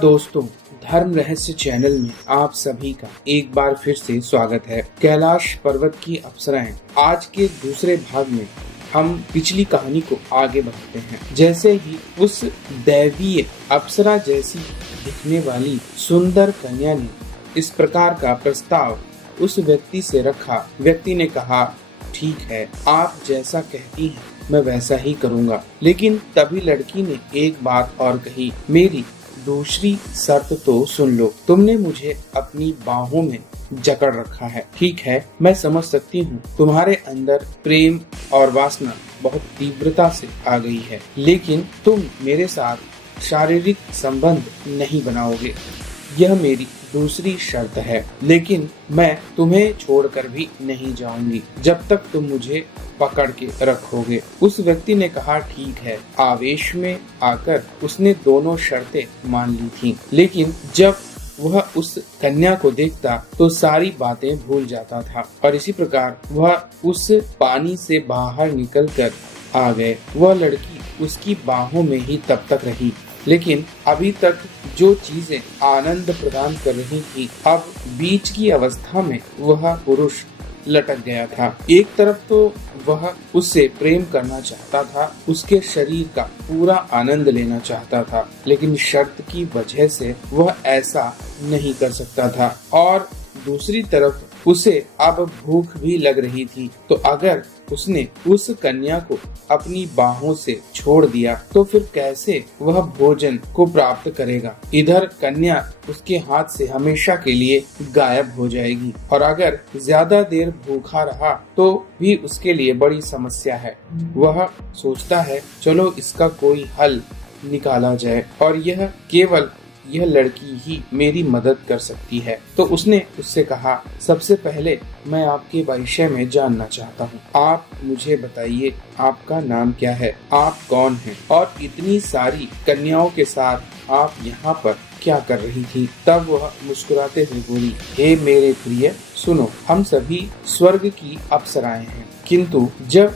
दोस्तों, धर्म रहस्य चैनल में आप सभी का एक बार फिर से स्वागत है। कैलाश पर्वत की अप्सराएं आज के दूसरे भाग में हम पिछली कहानी को आगे बढ़ाते हैं। जैसे ही उस दैवीय अप्सरा जैसी दिखने वाली सुंदर कन्या ने इस प्रकार का प्रस्ताव उस व्यक्ति से रखा, व्यक्ति ने कहा, ठीक है, आप जैसा कहती हैं मैं वैसा ही करूँगा। लेकिन तभी लड़की ने एक बात और कही, मेरी दूसरी शर्त तो सुन लो। तुमने मुझे अपनी बाहों में जकड़ रखा है। ठीक है, मैं समझ सकती हूँ तुम्हारे अंदर प्रेम और वासना बहुत तीव्रता से आ गई है, लेकिन तुम मेरे साथ शारीरिक संबंध नहीं बनाओगे। यह मेरी दूसरी शर्त है, लेकिन मैं तुम्हें छोड़कर भी नहीं जाऊंगी जब तक तुम मुझे पकड़ के रखोगे। उस व्यक्ति ने कहा, ठीक है। आवेश में आकर उसने दोनों शर्तें मान ली थीं, लेकिन जब वह उस कन्या को देखता तो सारी बातें भूल जाता था और इसी प्रकार वह उस पानी से बाहर निकलकर आ गए। वह लड़की उसकी बाहों में ही तब तक रही, लेकिन अभी तक जो चीजें आनंद प्रदान कर रही थी, अब बीच की अवस्था में वह पुरुष लटक गया था। एक तरफ तो वह उससे प्रेम करना चाहता था, उसके शरीर का पूरा आनंद लेना चाहता था, लेकिन शर्त की वजह से वह ऐसा नहीं कर सकता था। और दूसरी तरफ उसे अब भूख भी लग रही थी, तो अगर उसने उस कन्या को अपनी बाहों से छोड़ दिया तो फिर कैसे वह भोजन को प्राप्त करेगा। इधर कन्या उसके हाथ से हमेशा के लिए गायब हो जाएगी और अगर ज्यादा देर भूखा रहा तो भी उसके लिए बड़ी समस्या है। वह सोचता है, चलो इसका कोई हल निकाला जाए और यह लड़की ही मेरी मदद कर सकती है। तो उसने उससे कहा, सबसे पहले मैं आपके विषय में जानना चाहता हूँ। आप मुझे बताइए, आपका नाम क्या है, आप कौन हैं और इतनी सारी कन्याओं के साथ आप यहाँ पर क्या कर रही थी। तब वह मुस्कुराते हुए बोली, हे मेरे प्रिय, सुनो, हम सभी स्वर्ग की अप्सराएं हैं, किंतु जब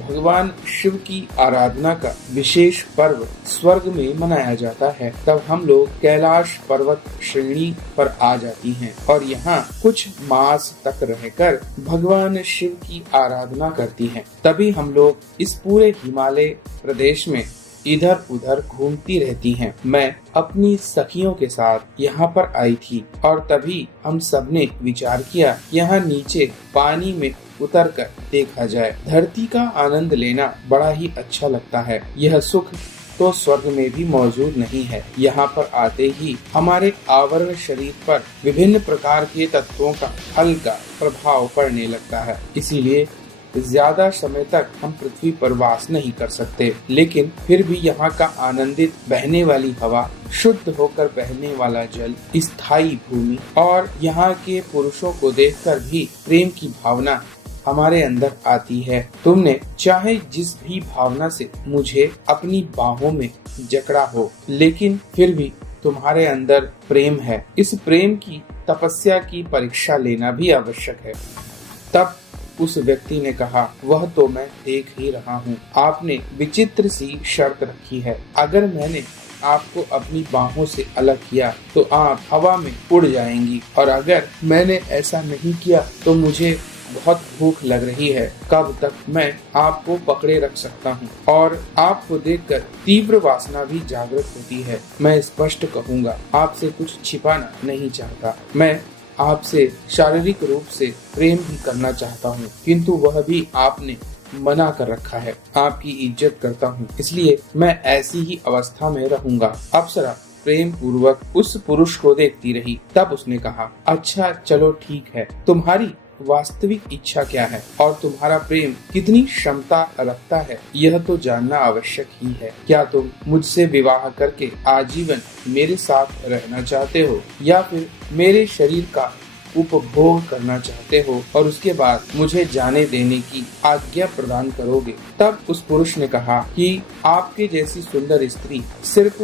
भगवान शिव की आराधना का विशेष पर्व स्वर्ग में मनाया जाता है, तब हम लोग कैलाश पर्वत श्रेणी पर आ जाती हैं और यहाँ कुछ मास तक रहकर भगवान शिव की आराधना करती हैं। तभी हम लोग इस पूरे हिमालय प्रदेश में इधर उधर घूमती रहती हैं। मैं अपनी सखियों के साथ यहाँ पर आई थी और तभी हम सबने विचार किया, यहाँ नीचे पानी में उतर कर देखा जाए। धरती का आनंद लेना बड़ा ही अच्छा लगता है। यह सुख तो स्वर्ग में भी मौजूद नहीं है। यहाँ पर आते ही हमारे आवरण शरीर पर विभिन्न प्रकार के तत्वों का हल्का प्रभाव पड़ने लगता है, इसीलिए ज्यादा समय तक हम पृथ्वी पर वास नहीं कर सकते। लेकिन फिर भी यहाँ का आनंदित बहने वाली हवा, शुद्ध होकर बहने वाला जल, स्थायी भूमि और यहाँ के पुरुषों को देखकर भी प्रेम की भावना हमारे अंदर आती है। तुमने चाहे जिस भी भावना से मुझे अपनी बाहों में जकड़ा हो, लेकिन फिर भी तुम्हारे अंदर प्रेम है। इस प्रेम की तपस्या की परीक्षा लेना भी आवश्यक है। तब उस व्यक्ति ने कहा, वह तो मैं देख ही रहा हूँ, आपने विचित्र सी शर्त रखी है। अगर मैंने आपको अपनी बाहों से अलग किया तो आप हवा में उड़ जाएंगी, और अगर मैंने ऐसा नहीं किया तो मुझे बहुत भूख लग रही है। कब तक मैं आपको पकड़े रख सकता हूँ और आपको देखकर तीव्र वासना भी जागृत होती है। मैं स्पष्ट कहूँगा, आपसे कुछ छिपाना नहीं चाहता। मैं आपसे शारीरिक रूप से प्रेम भी करना चाहता हूँ, किंतु वह भी आपने मना कर रखा है। आपकी इज्जत करता हूँ, इसलिए मैं ऐसी ही अवस्था में रहूंगा। अप्सरा प्रेम पूर्वक उस पुरुष को देखती रही। तब उसने कहा, अच्छा चलो ठीक है, तुम्हारी वास्तविक इच्छा क्या है और तुम्हारा प्रेम कितनी क्षमता रखता है, यह तो जानना आवश्यक ही है। क्या तुम मुझसे विवाह करके आजीवन मेरे साथ रहना चाहते हो, या फिर मेरे शरीर का उपभोग करना चाहते हो और उसके बाद मुझे जाने देने की आज्ञा प्रदान करोगे। तब उस पुरुष ने कहा कि आपके जैसी सुंदर स्त्री सिर्फ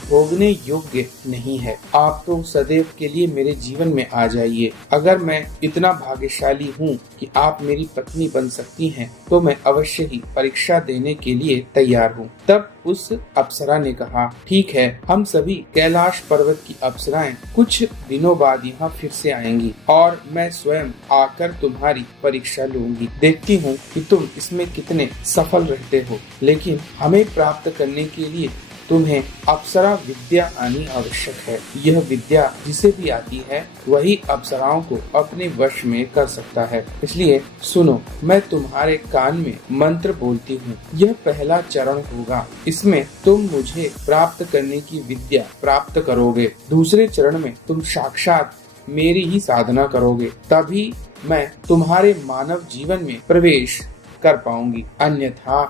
भोगने योग्य नहीं है। आप तो सदैव के लिए मेरे जीवन में आ जाइए। अगर मैं इतना भाग्यशाली हूँ कि आप मेरी पत्नी बन सकती हैं, तो मैं अवश्य ही परीक्षा देने के लिए तैयार हूँ। तब उस अप्सरा ने कहा, ठीक है, हम सभी कैलाश पर्वत की अप्सराएं कुछ दिनों बाद यहाँ फिर से आएंगी और मैं स्वयं आकर तुम्हारी परीक्षा लूंगी। देखती हूँ कि तुम इसमें कितने सफल रहते हो। लेकिन हमें प्राप्त करने के लिए तुम्हें अप्सरा विद्या आनी आवश्यक है। यह विद्या जिसे भी आती है वही अप्सराओं को अपने वश में कर सकता है। इसलिए सुनो, मैं तुम्हारे कान में मंत्र बोलती हूँ। यह पहला चरण होगा। इसमें तुम मुझे प्राप्त करने की विद्या प्राप्त करोगे। दूसरे चरण में तुम साक्षात मेरी ही साधना करोगे, तभी मैं तुम्हारे मानव जीवन में प्रवेश कर पाऊंगी, अन्यथा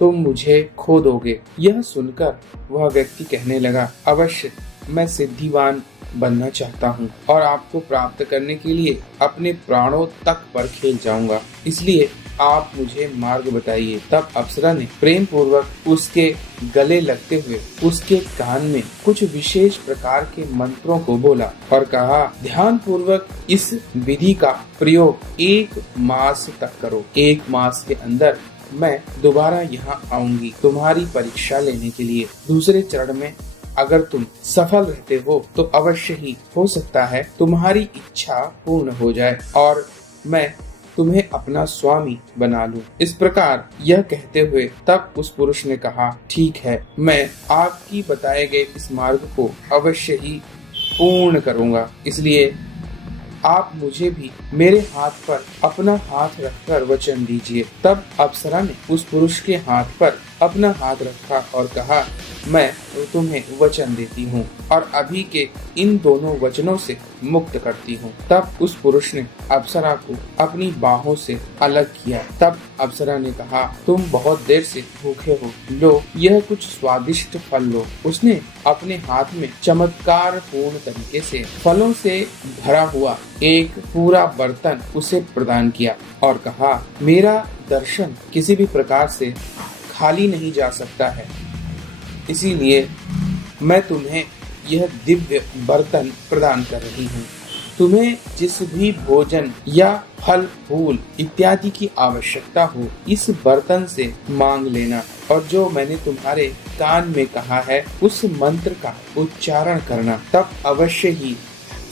तुम मुझे खो दोगे। यह सुनकर वह व्यक्ति कहने लगा, अवश्य मैं सिद्धिवान बनना चाहता हूँ और आपको प्राप्त करने के लिए अपने प्राणों तक पर खेल जाऊंगा, इसलिए आप मुझे मार्ग बताइए। तब अप्सरा ने प्रेम पूर्वक उसके गले लगते हुए उसके कान में कुछ विशेष प्रकार के मंत्रों को बोला और कहा, ध्यान पूर्वक इस विधि का प्रयोग 1 मास तक करो। 1 मास के अंदर मैं दोबारा यहाँ आऊंगी तुम्हारी परीक्षा लेने के लिए। दूसरे चरण में अगर तुम सफल रहते हो तो अवश्य ही हो सकता है तुम्हारी इच्छा पूर्ण हो जाए और मैं तुम्हें अपना स्वामी बना लूं। इस प्रकार यह कहते हुए तब उस पुरुष ने कहा, ठीक है, मैं आपकी बताए गए इस मार्ग को अवश्य ही पूर्ण करूंगा, इसलिए आप मुझे भी मेरे हाथ पर अपना हाथ रखकर वचन दीजिए। तब अप्सरा ने उस पुरुष के हाथ पर अपना हाथ रखा और कहा, मैं तुम्हें वचन देती हूँ और अभी के इन दोनों वचनों से मुक्त करती हूँ। तब उस पुरुष ने अप्सरा को अपनी बाहों से अलग किया। तब अप्सरा ने कहा, तुम बहुत देर से भूखे हो, लो यह कुछ स्वादिष्ट फल लो। उसने अपने हाथ में चमत्कार पूर्ण तरीके से फलों से भरा हुआ एक पूरा बर्तन उसे प्रदान किया और कहा, मेरा दर्शन किसी भी प्रकार से खाली नहीं जा सकता है, इसीलिए मैं तुम्हें यह दिव्य बर्तन प्रदान कर रही हूँ। तुम्हें जिस भी भोजन या फल फूल इत्यादि की आवश्यकता हो इस बर्तन से मांग लेना और जो मैंने तुम्हारे कान में कहा है उस मंत्र का उच्चारण करना, तब अवश्य ही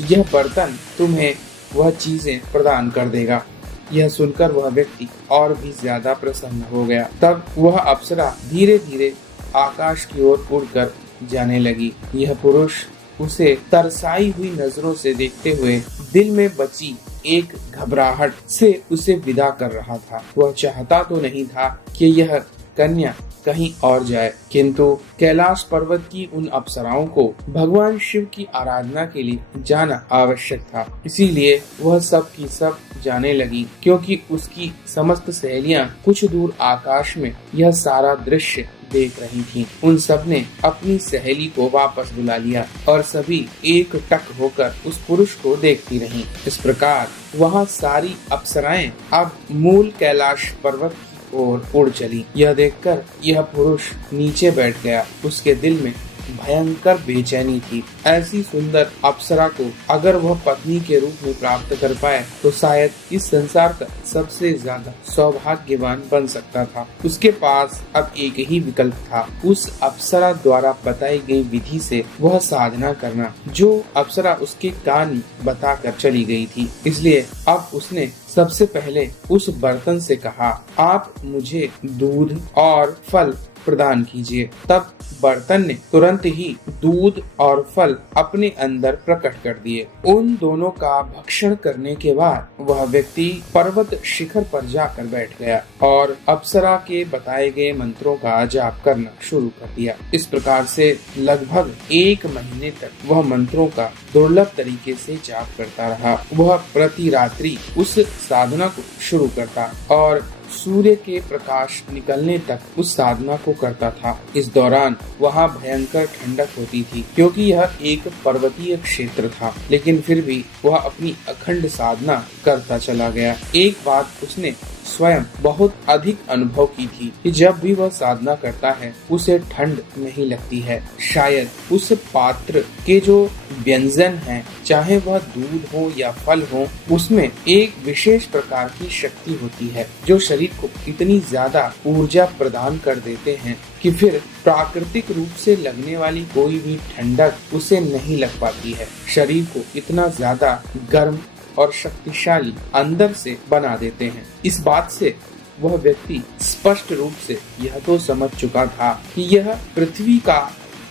यह बर्तन तुम्हें वह चीजें प्रदान कर देगा। यह सुनकर वह व्यक्ति और भी ज्यादा प्रसन्न हो गया। तब वह अप्सरा धीरे धीरे आकाश की ओर उड़कर जाने लगी। यह पुरुष उसे तरसाई हुई नजरों से देखते हुए दिल में बची एक घबराहट से उसे विदा कर रहा था। वह चाहता तो नहीं था कि यह कन्या कहीं और जाए, किंतु कैलाश पर्वत की उन अप्सराओं को भगवान शिव की आराधना के लिए जाना आवश्यक था। इसीलिए वह सब की सब जाने लगी, क्योंकि उसकी समस्त सहेलियां कुछ दूर आकाश में यह सारा दृश्य देख रही थीं। उन सब ने अपनी सहेली को वापस बुला लिया और सभी एक टक होकर उस पुरुष को देखती रहीं। इस प्रकार वहाँ सारी अप्सराएं अब मूल कैलाश पर्वत और उड़ चली। यह देखकर यह पुरुष नीचे बैठ गया। उसके दिल में भयंकर बेचैनी थी। ऐसी सुंदर अप्सरा को अगर वह पत्नी के रूप में प्राप्त कर पाए तो शायद इस संसार का सबसे ज्यादा सौभाग्यवान बन सकता था। उसके पास अब एक ही विकल्प था, उस अप्सरा द्वारा बताई गई विधि से वह साधना करना जो अप्सरा उसके कान बताकर चली गई थी। इसलिए अब उसने सबसे पहले उस बर्तन से कहा, आप मुझे दूध और फल प्रदान कीजिए। तब बर्तन ने तुरंत ही दूध और फल अपने अंदर प्रकट कर दिए। उन दोनों का भक्षण करने के बाद वह व्यक्ति पर्वत शिखर पर जाकर बैठ गया और अप्सरा के बताए गए मंत्रों का जाप करना शुरू कर दिया। इस प्रकार से लगभग 1 महीने तक वह मंत्रों का दुर्लभ तरीके से जाप करता रहा। वह प्रति रात्रि उस साधना को शुरू करता और सूर्य के प्रकाश निकलने तक उस साधना को करता था। इस दौरान वहाँ भयंकर ठंडक होती थी, क्योंकि यह एक पर्वतीय क्षेत्र था, लेकिन फिर भी वह अपनी अखंड साधना करता चला गया। एक बात उसने स्वयं बहुत अधिक अनुभव की थी कि जब भी वह साधना करता है उसे ठंड नहीं लगती है। शायद उस पात्र के जो व्यंजन हैं, चाहे वह दूध हो या फल हो, उसमें एक विशेष प्रकार की शक्ति होती है जो शरीर को इतनी ज्यादा ऊर्जा प्रदान कर देते हैं कि फिर प्राकृतिक रूप से लगने वाली कोई भी ठंडक उसे नहीं लग पाती है। शरीर को इतना ज्यादा गर्म और शक्तिशाली अंदर से बना देते हैं। इस बात से वह व्यक्ति स्पष्ट रूप से यह तो समझ चुका था कि यह पृथ्वी का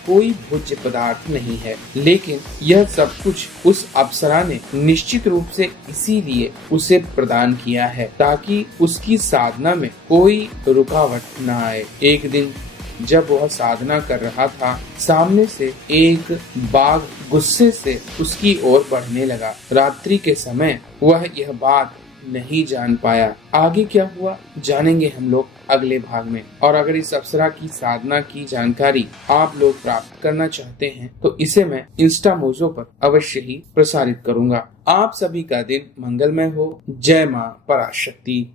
कोई भोज्य पदार्थ नहीं है, लेकिन यह सब कुछ उस अप्सरा ने निश्चित रूप से इसीलिए उसे प्रदान किया है ताकि उसकी साधना में कोई रुकावट न आए। एक दिन जब वह साधना कर रहा था, सामने से एक बाघ गुस्से से उसकी ओर बढ़ने लगा। रात्रि के समय वह यह बात नहीं जान पाया। आगे क्या हुआ जानेंगे हम लोग अगले भाग में। और अगर इस अप्सरा की साधना की जानकारी आप लोग प्राप्त करना चाहते हैं तो इसे मैं इंस्टा मोजो पर अवश्य ही प्रसारित करूंगा। आप सभी का दिन मंगलमय हो। जय मां पराशक्ति।